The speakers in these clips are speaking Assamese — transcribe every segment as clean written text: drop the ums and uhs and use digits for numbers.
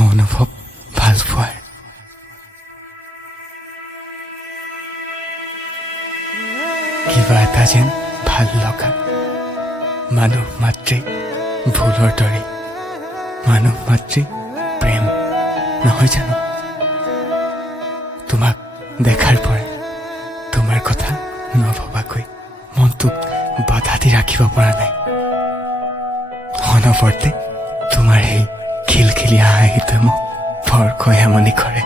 অনুভৱ ভাল পোৱাৰ। কিবা এটা যেন ভাল লগা, মানুহ মাতৃ ভুলৰ দৰে, মানুহ মাতৃ প্ৰেম নহয় জানো? তোমাক দেখাৰ পৰাই তোমাৰ কথা নভবাকৈ মনটোক বাধা দি ৰাখিব পৰা নাই। অনবৰতে তোমাৰ সেই খিলখিলীয়া হাঁহিটোৱে মোক বৰকৈ আমনি কৰে।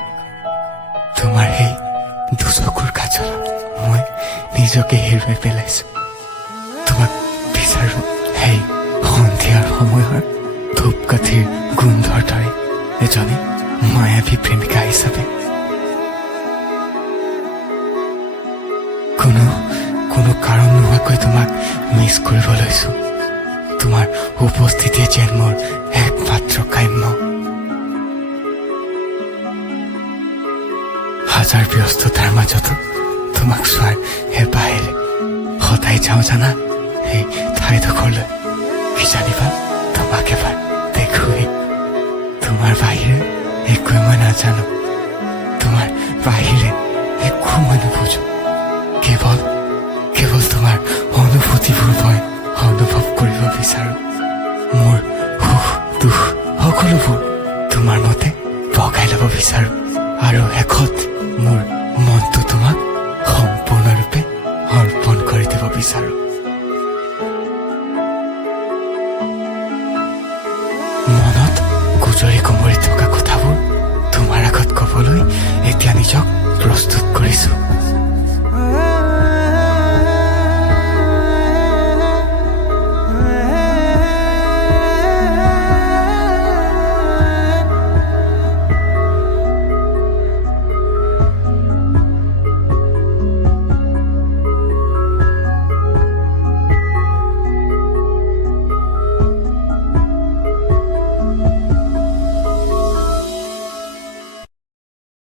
তোমাৰ সেই দুচকুৰ কাজলত মই নিজকে হেৰুৱাই পেলাইছো। তোমাক বিচাৰো সেই সন্ধিয়াৰ সময়ৰ ধূপকাঠিৰ গোন্ধৰ দৰে এজনী মায়াবী প্ৰেমিকা হিচাপে। কোনো কাৰণ নোহোৱাকৈ তোমাক মিছ কৰিব লৈছো। তোমাৰ উপস্থিতিয়ে যেন মোৰ একমাত্ৰ কাম্য। হাজাৰ ব্যস্ততাৰ মাজতো তোমাক চোৱাৰ হেঁপাহেৰে সদায় যাওঁ জানা সেই ঠাইডোখৰলৈ। কি জানিবা তোমাক এবাৰ দেখোৱেই। তোমাৰ বাহিৰে একোৱে মই নাজানো, তোমাৰ বাহিৰে একো মই নুবুজো। কেৱল তোমাৰ অনুভূতিবোৰ মই অনুভৱ কৰিব বিচাৰো। মোৰ সুখ দুখ সকলোবোৰ তোমাৰ মতে ভগাই ল'ব বিচাৰো, আৰু শেষত মোৰ মনটো তোমাক সম্পূৰ্ণৰূপে অৰ্পণ কৰি দিব বিচাৰো। মনত গুজৰি কুমৰি থকা কথাবোৰ তোমাৰ আগত ক'বলৈ এতিয়া নিজক প্ৰস্তুত কৰিছো।